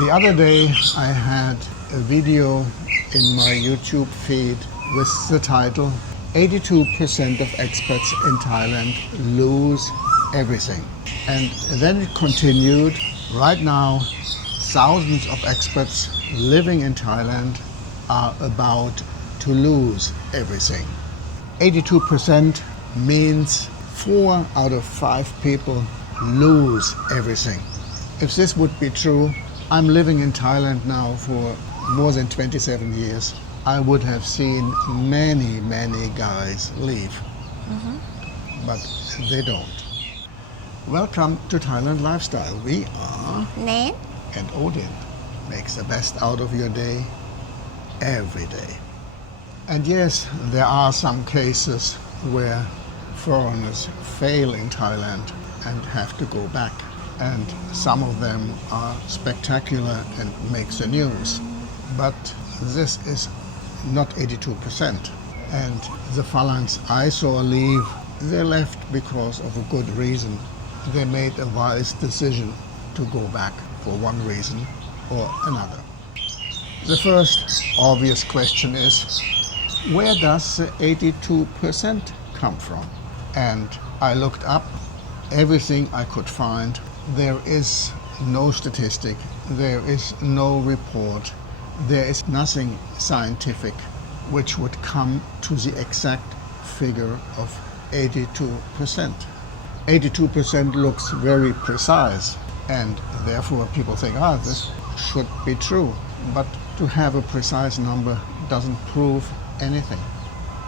The other day I had a video in my YouTube feed with the title 82% of expats in Thailand lose everything. And then it continued. Right now, thousands of expats living in Thailand are about to lose everything. 82% means 4 out of 5 people lose everything. If this would be true, I'm living in Thailand now for more than 27 years. I would have seen many guys leave, but they don't. Welcome to Thailand Lifestyle. We are Nann. and Odin. Makes the best out of your day every day. And yes, there are some cases where foreigners fail in Thailand and have to go back. And some of them are spectacular and makes the news. But this is not 82%. And the phalanx I saw leave, they left because of a good reason. They made a wise decision to go back for one reason or another. The first obvious question is, where does the 82% come from? And I looked up everything I could find. There is no statistic, there is no report, there is nothing scientific which would come to the exact figure of 82%. 82% looks very precise, and therefore people think, this should be true. But to have a precise number doesn't prove anything.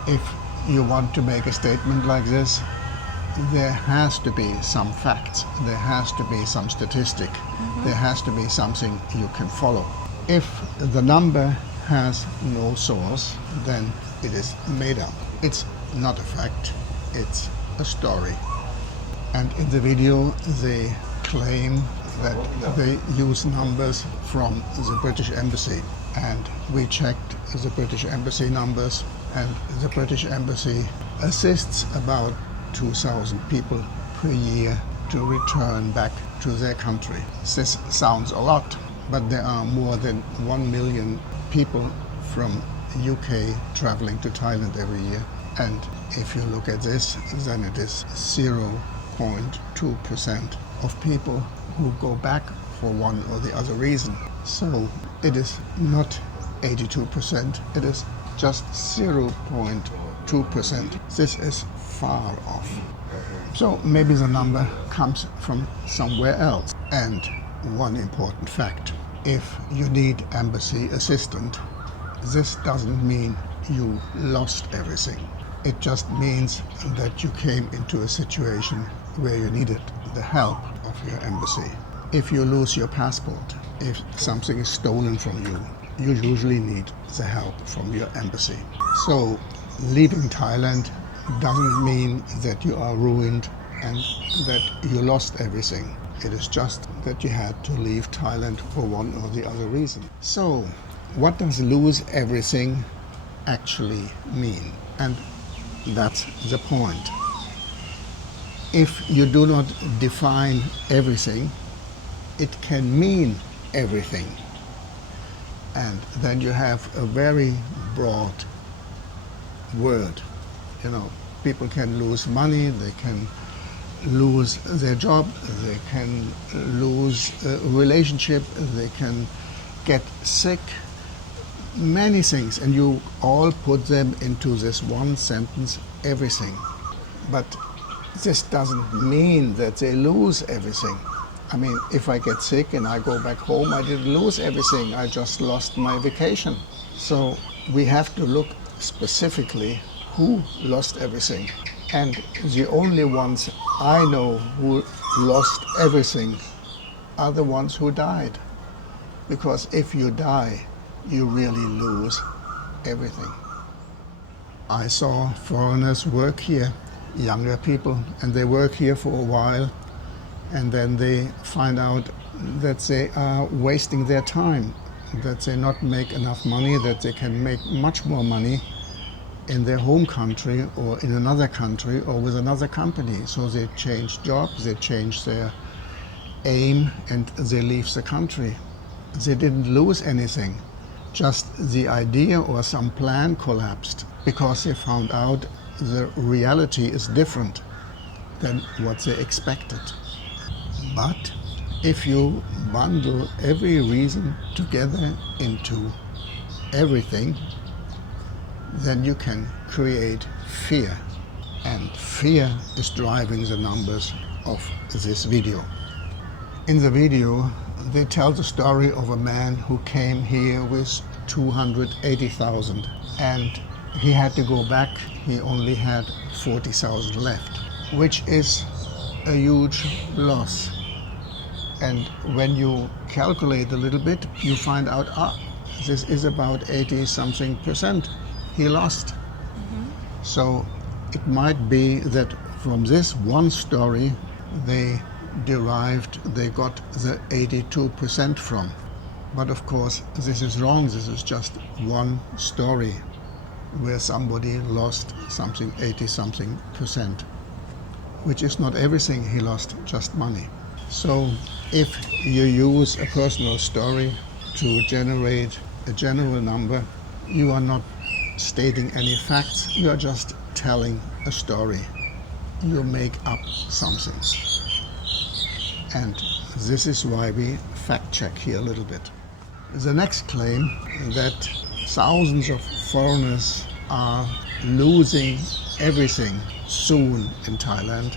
If you want to make a statement like this, there has to be some facts, there has to be some statistic, there has to be something you can follow. If the number has no source, then it is made up. It's not a fact, it's a story. And in the video they claim that they use numbers from the British Embassy. And we checked the British Embassy numbers, and the British Embassy assists about 2,000 people per year to return back to their country. This sounds a lot, but there are more than 1 million people from UK traveling to Thailand every year. And if you look at this, then it is 0.2% of people who go back for one or the other reason. So it is not 82%, it is just 0.2%. This is far off. So maybe the number comes from somewhere else. And one important fact, if you need embassy assistance, this doesn't mean you lost everything. It just means that you came into a situation where you needed the help of your embassy. If you lose your passport, if something is stolen from you, you usually need the help from your embassy. So leaving Thailand doesn't mean that you are ruined and that you lost everything. It is just that you had to leave Thailand for one or the other reason. So what does lose everything actually mean? And that's the point. If you do not define everything, it can mean everything. And then you have a very broad word. People can lose money, they can lose their job, they can lose a relationship, they can get sick, many things, and you all put them into this one sentence, everything. But this doesn't mean that they lose everything. I mean, if I get sick and I go back home, I didn't lose everything, I just lost my vacation. So we have to look specifically who lost everything. And the only ones I know who lost everything are the ones who died. Because if you die, you really lose everything. I saw foreigners work here, younger people, and they work here for a while, and then they find out that they are wasting their time, that they not make enough money, that they can make much more money in their home country or in another country or with another company. So they change jobs, they change their aim, and they leave the country. they didn't lose anything. Just the idea or some plan collapsed because they found out the reality is different than what they expected. But if you bundle every reason together into everything, then you can create fear. And fear is driving the numbers of this video. In the video, they tell the story of a man who came here with 280,000 and he had to go back. He only had 40,000 left, which is a huge loss. And when you calculate a little bit, you find out, this is about 80 something percent he lost. So it might be that from this one story they got the 82% from. But of course this is wrong. This is just one story where somebody lost something 80 something percent, which is not everything he lost, just money. So if you use a personal story to generate a general number, you are not stating any facts, you are just telling a story. You make up something. And this is why we fact check here a little bit. The next claim that thousands of foreigners are losing everything soon in Thailand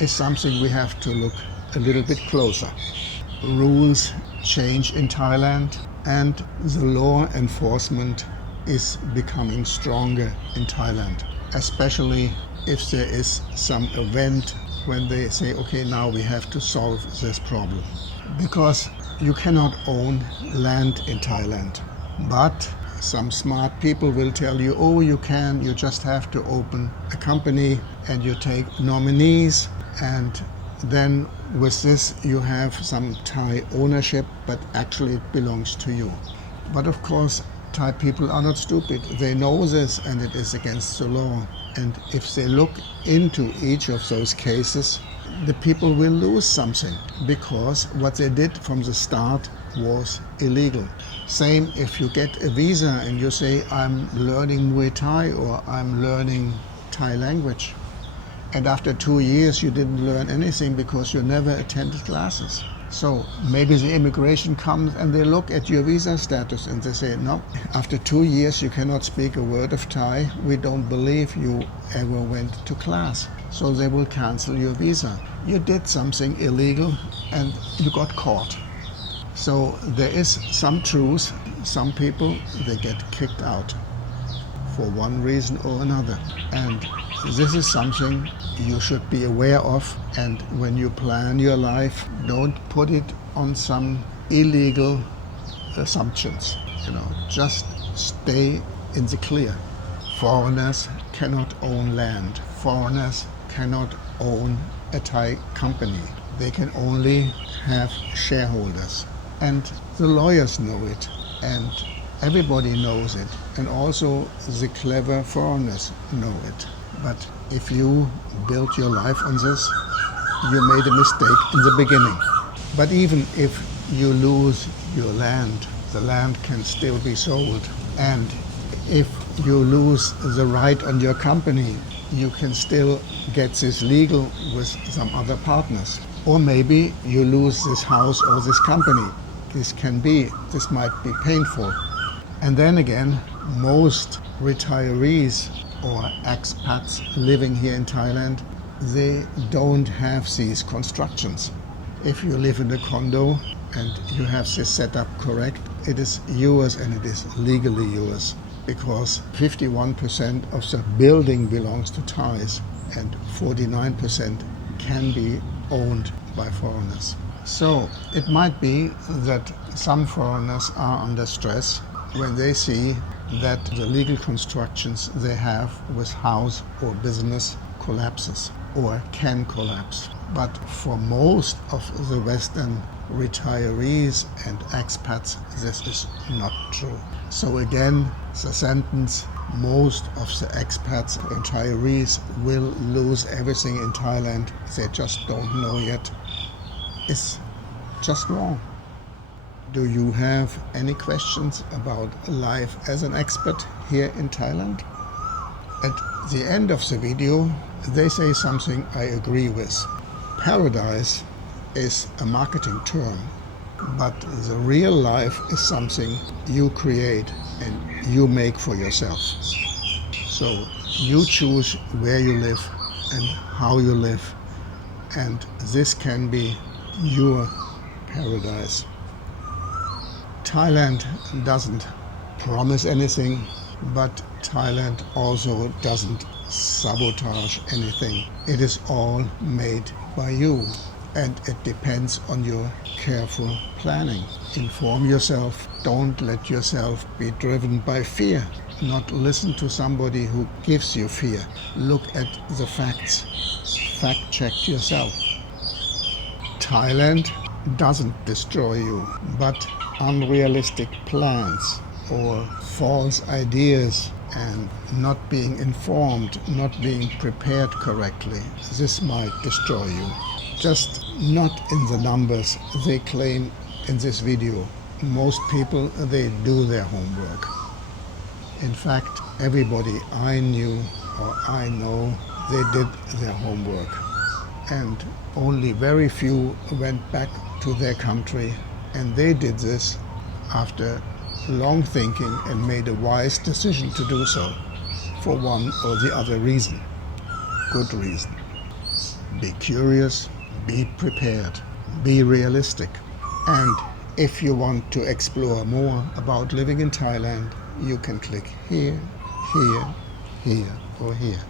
is something we have to look a little bit closer. Rules change in Thailand and the law enforcement is becoming stronger in Thailand, especially if there is some event when they say, okay, now we have to solve this problem. Because you cannot own land in Thailand, but some smart people will tell you, oh, you can, you just have to open a company and you take nominees, and then with this you have some Thai ownership, but actually it belongs to you. But of course, Thai people are not stupid. They know this and it is against the law. And if they look into each of those cases, the people will lose something because what they did from the start was illegal. Same if you get a visa and you say, I'm learning Muay Thai or I'm learning Thai language. And after 2 years you didn't learn anything because you never attended classes. So maybe the immigration comes and they look at your visa status and they say, no, after 2 years you cannot speak a word of Thai. We don't believe you ever went to class. So they will cancel your visa. You did something illegal and you got caught. So there is some truth. Some people, they get kicked out for one reason or another. And this is something you should be aware of, and when you plan your life, don't put it on some illegal assumptions. Just stay in the clear. Foreigners cannot own land. Foreigners cannot own a Thai company. They can only have shareholders. And the lawyers know it, and everybody knows it, and also the clever foreigners know it. But if you build your life on this, you made a mistake in the beginning. But even if you lose your land, the land can still be sold. And if you lose the right on your company, you can still get this legal with some other partners. Or maybe you lose this house or this company. This might be painful. And then again, most retirees or expats living here in Thailand, they don't have these constructions. If you live in a condo and you have this set up correct, it is yours and it is legally yours, because 51% of the building belongs to Thais and 49% can be owned by foreigners. So it might be that some foreigners are under stress when they see that the legal constructions they have with house or business collapses or can collapse. But for most of the Western retirees and expats, this is not true. So again, the sentence, most of the expats and retirees will lose everything in Thailand, they just don't know yet, is just wrong. Do you have any questions about life as an expat here in Thailand? At the end of the video, they say something I agree with. Paradise is a marketing term, but the real life is something you create and you make for yourself. So you choose where you live and how you live, and this can be your paradise. Thailand doesn't promise anything, but Thailand also doesn't sabotage anything. It is all made by you, and it depends on your careful planning. Inform yourself. Don't let yourself be driven by fear. Not listen to somebody who gives you fear. Look at the facts. Fact check yourself. Thailand doesn't destroy you, but unrealistic plans or false ideas and not being informed, not being prepared correctly, this might destroy you. Just not in the numbers they claim in this video. Most people, they do their homework. In fact, everybody I knew or I know, they did their homework. And only very few went back to their country, and they did this after long thinking and made a wise decision to do so for one or the other reason. Good reason. Be curious, be prepared, be realistic. And if you want to explore more about living in Thailand, you can click here, here, here, or here.